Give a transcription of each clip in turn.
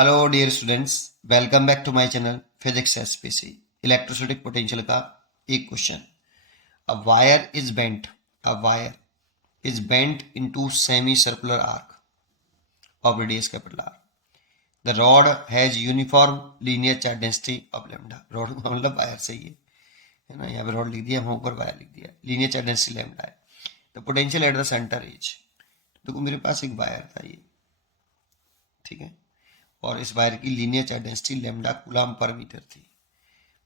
Hello dear students, welcome back to my channel physics SPC. Electrostatic potential का एक question. A wire is bent into semi circular arc of radius capital R. The rod has uniform linear charge density of lambda. Rod मतलब wire से ही है ना, यहाँ पे rod लिख दिया, हम ऊपर वायर लिख दिया। लीनियर चार्ज डेंसिटी लैम्डा है। The potential at the centre is, देखो मेरे पास एक वायर था ये, ठीक है, और इस वायर की linear charge density lambda coulomb पर मीटर थी।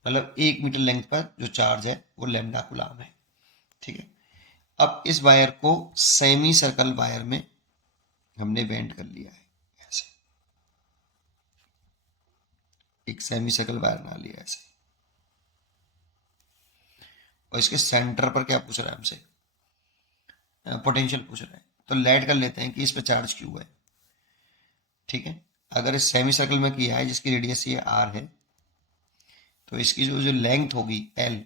मतलब 1 मीटर लेंथ पर जो चार्ज है वो लैम्डा कूलाम है, ठीक है। अब इस वायर को सेमी सर्कल वायर में हमने बेंड कर लिया है, ऐसे एक सेमी सर्कल वायर बना लिया ऐसे। और इसके सेंटर पर क्या पूछ रहा है हमसे? पोटेंशियल पूछ रहा है। तो लेट कर लेते हैं कि इस पर चार्ज क्यू है, ठीक है। अगर इस सेमी सर्कल में किया है जिसकी रेडियस ये आर है, तो इसकी जो जो लेंथ होगी एल,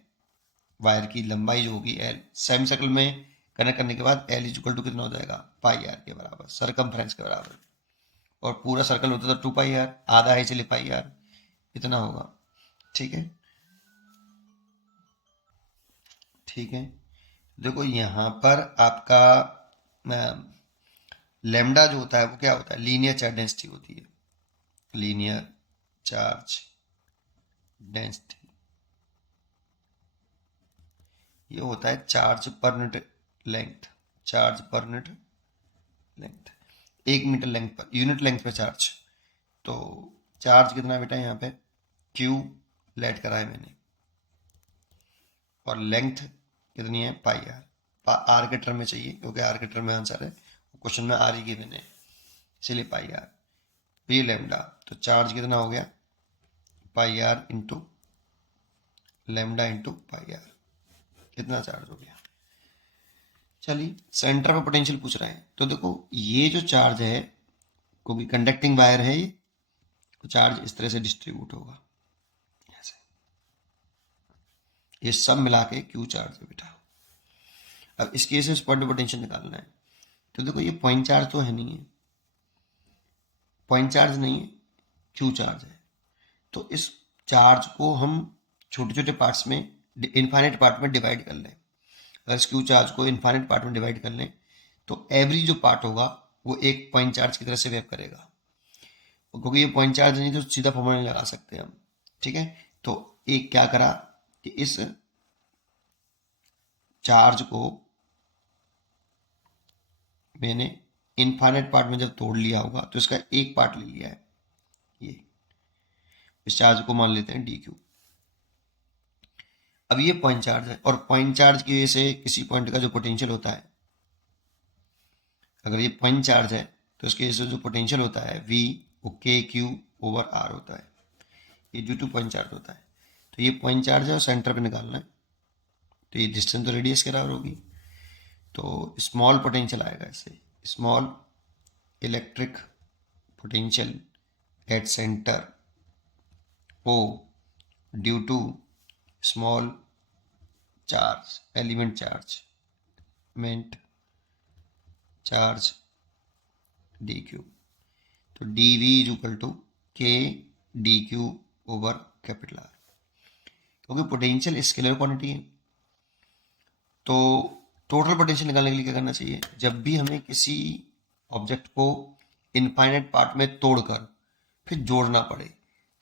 वायर की लंबाई जो होगी एल, सेमी सर्कल में कनेक्ट करने के बाद एल इज इक्वल टू कितना हो जाएगा? पाई आर के बराबर, सरकमफ्रेंस के बराबर। और पूरा सर्कल होता तो 2 पाई आर, आधा है इसलिए पाई आर इतना होगा, ठीक है। ठीक है, देखो यहाँ पर आपका लेमडा जो होता है वो क्या होता है? लीनियर चार्ज डेंसिटी होती है, लीनियर चार्ज डेंसिटी। ये होता है charge per unit length, charge per unit length, 1 metre length पर, यूनिट लेंथ पे चार्ज। तो चार्ज कितना है बेटा यहाँ पे? क्यू लेट करा है मैंने, और लेंथ कितनी है? पाई आर। आर के टर्म में चाहिए क्योंकि आर के टर्म में आंसर है, क्वेश्चन में आर ही गिवन है, इसलिए पाई आर। पी लेमडा, तो चार्ज कितना हो गया? Pi R into lambda into pi R, कितना चार्ज हो गया? चलिए, सेंटर में पोटेंशियल पूछ रहे हैं, तो देखो ये जो चार्ज है, क्योंकि कंडक्टिंग वायर है ये, तो चार्ज इस तरह से डिस्ट्रीब्यूट होगा ऐसे। ये सब मिला के क्यू चार्ज है बेटा। अब इस केस में पॉइंट ऑफ पोटेंशियल निकालना है, तो देखो ये पॉइंट चार्ज तो है नहीं है, पॉइंट चार्ज नहीं है, क्यू चार्ज है। तो इस चार्ज को हम छोटे छोटे पार्ट्स में, इनफाइनाइट पार्ट में डिवाइड कर लें। अगर इस क्यू चार्ज को इनफाइनाइट पार्ट में डिवाइड कर लें तो एवरी जो पार्ट होगा वो एक पॉइंट चार्ज की तरह से वेव करेगा। क्योंकि ये पॉइंट चार्ज नहीं तो सीधा फॉर्मूला नहीं लगा सकते हम, ठीक है। तो एक क्या करा कि इस चार्ज को मैंने इनफाइनाइट पार्ट में जब तोड़ लिया होगा तो इसका एक पार्ट ले लिया है, ये इस चार्ज को मान लेते हैं डी क्यू। अब ये पॉइंट चार्ज है, और पॉइंट चार्ज की वजह से किसी पॉइंट का जो पोटेंशियल होता है, अगर ये पॉइंट चार्ज है तो इसकी वजह से जो पोटेंशियल होता है वी, वो के क्यू ओवर आर होता है, ये ड्यू टू पॉइंट चार्ज होता है। तो ये पॉइंट चार्ज है और सेंटर पे निकालना है, तो ये डिस्टेंस तो रेडियस के बराबर होगी, तो स्मॉल पोटेंशियल आएगा इससे, small electric potential at centre O due to small charge, element charge, मेंट चार्ज डी क्यू। तो d V is equal to k d q over capital R. क्योंकि पोटेंशियल स्केलर क्वांटिटी है, तो total potential निकालने के लिए क्या करना चाहिए? जब भी हमें किसी ऑब्जेक्ट को इनफाइनाइट पार्ट में तोड़कर फिर जोड़ना पड़े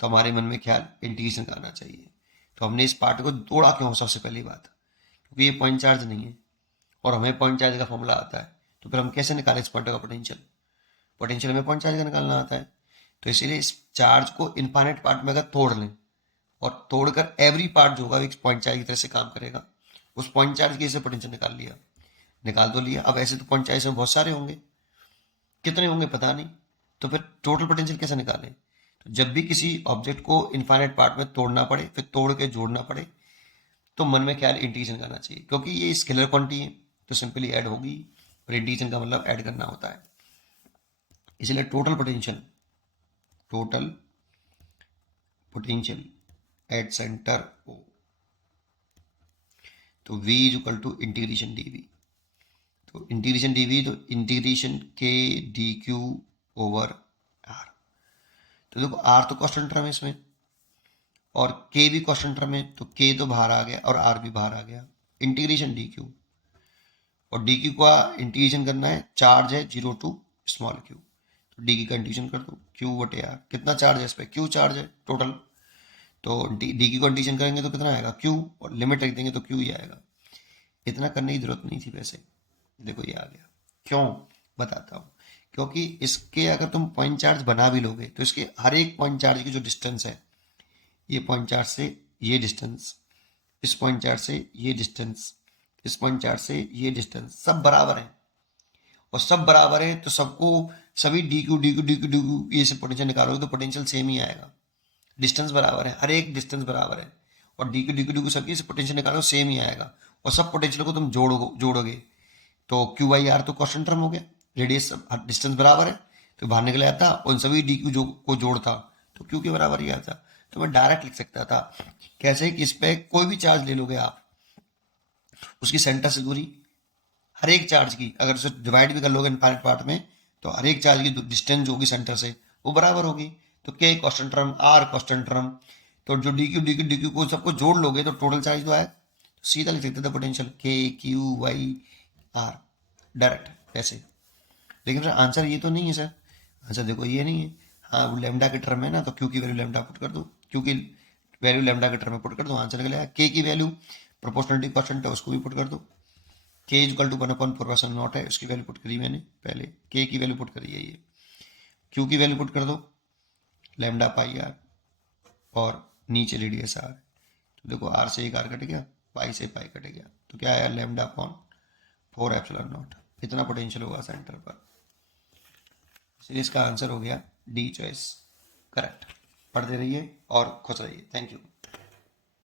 तो हमारे मन में ख्याल इंटीग्रेशन करना चाहिए। तो हमने इस पार्ट को तोड़ा क्यों? सबसे पहली बात, क्योंकि ये पॉइंट चार्ज नहीं है और हमें पॉइंट चार्ज का फॉर्मूला आता है, तो फिर हम कैसे निकालें इस पॉइंट का पोटेंशियल? पोटेंशियल हमें पॉइंट चार्ज का निकालना आता है। तो इसीलिए इस चार्ज को इनफाइनाइट पार्ट में अगर तोड़ लें और तोड़कर एवरी पार्ट जो होगा एक पॉइंट चार्ज की तरह से काम करेगा, उस पॉइंट चार्ज की से पोटेंशियल निकाल लिया, निकाल तो लिया। अब ऐसे तो पॉइंट चार्ज में बहुत सारे होंगे, कितने होंगे पता नहीं, तो फिर टोटल पोटेंशियल कैसे निकालें? तो जब भी किसी ऑब्जेक्ट को इनफाइनाइट पार्ट में तोड़ना पड़े फिर तोड़ के जोड़ना पड़े तो मन में ख्याल इंटीग्रेशन करना चाहिए, क्योंकि ये स्केलर क्वांटिटी है तो सिंपली ऐड होगी, और इंटीग्रेशन का मतलब ऐड करना होता है। इसलिए total potential at centre O, तो v is equal to integration d V. तो इंटीग्रेशन डी वी, तो integration k d q over r. तो देखो आर तो कांस्टेंट टर्म है इसमें और के भी कांस्टेंट टर्म है, तो के तो बाहर आ गया और आर भी बाहर आ गया। इंटीग्रेशन डी क्यू, और डी क्यू का इंटीग्रेशन करना है, चार्ज है 0 टू स्मॉल क्यू, तो डी की का इंटीग्रेशन कर दो क्यू बटे आर। कितना चार्ज है इस पर, क्यू चार्ज है टोटल, तो डी की कंडीशन करेंगे तो कितना आएगा क्यू, और लिमिट रख देंगे तो क्यू ही आएगा। इतना करने की जरूरत नहीं थी वैसे, देखो ये आ गया। क्यों, बताता हूँ। क्योंकि इसके अगर तुम पॉइंट चार्ज बना भी लोगे तो इसके हर एक पॉइंट चार्ज की जो डिस्टेंस है, ये पॉइंट चार्ज से ये डिस्टेंस, इस पॉइंट चार्ज से ये डिस्टेंस, इस पॉइंट चार्ज से ये डिस्टेंस, सब बराबर है। और सब बराबर है तो सबको, सभी D Q D Q D Q D Q ये से पोटेंशियल निकालोगे तो पोटेंशियल सेम ही आएगा। डिस्टेंस बराबर है, हर एक डिस्टेंस बराबर है, और D Q D Q D Q सबकी पोटेंशियल निकालो सेम ही आएगा। और सब पोटेंशियल को तुम जोड़ोगे तो क्यू बाई आर तो कांस्टेंट टर्म हो गया, रेडियस डिस्टेंस बराबर है तो बाहर निकल आता, उन सभी डी क्यू को जोड़ता तो क्यू के बराबर ही आता। तो मैं डायरेक्ट लिख सकता था कैसे कि इस पे कोई भी चार्ज ले लोगे आप, उसकी सेंटर से दूरी हर एक चार्ज की, अगर उसे डिवाइड भी कर लोगे इनफाइनाइट पार्ट में, तो हर एक चार्ज की डिस्टेंस जो होगी सेंटर से वो बराबर होगी। तो k constant term, r constant term, तो जो डी क्यू को सबको जोड़ लोगे तो टोटल चार्ज तो आए, तो सीधा लिख सकते थे पोटेंशियल के क्यू वाई आर डायरेक्ट ऐसे। लेकिन सर आंसर ये तो नहीं है सर, आंसर देखो ये नहीं है। हाँ वो लेमडा के टर्म है ना, तो क्यू की वैल्यू लेमडा पुट कर दो, क्यू की वैल्यू लेमडा के टर्म में पुट कर दो, आंसर निकलेगा। के की वैल्यू प्रोपोर्शनलिटी कांस्टेंट है उसको भी पुट कर दो, के इजकल टू 1/4 है, उसकी वैल्यू पुट करी मैंने पहले, के की वैल्यू पुट करी है ये। क्यू की वैल्यू पुट कर दो लेमडा पाई आर, और नीचे रेडियस आर, तो देखो आर से एक आर कट गया, पाई से पाई कट गया, तो क्या आया लेमडा अपॉन 4ε0। इतना पोटेंशियल होगा सेंटर पर, इसलिए इसका आंसर हो गया डी चॉइस करेक्ट। पढ़ते रहिए और खुश रहिए, थैंक यू।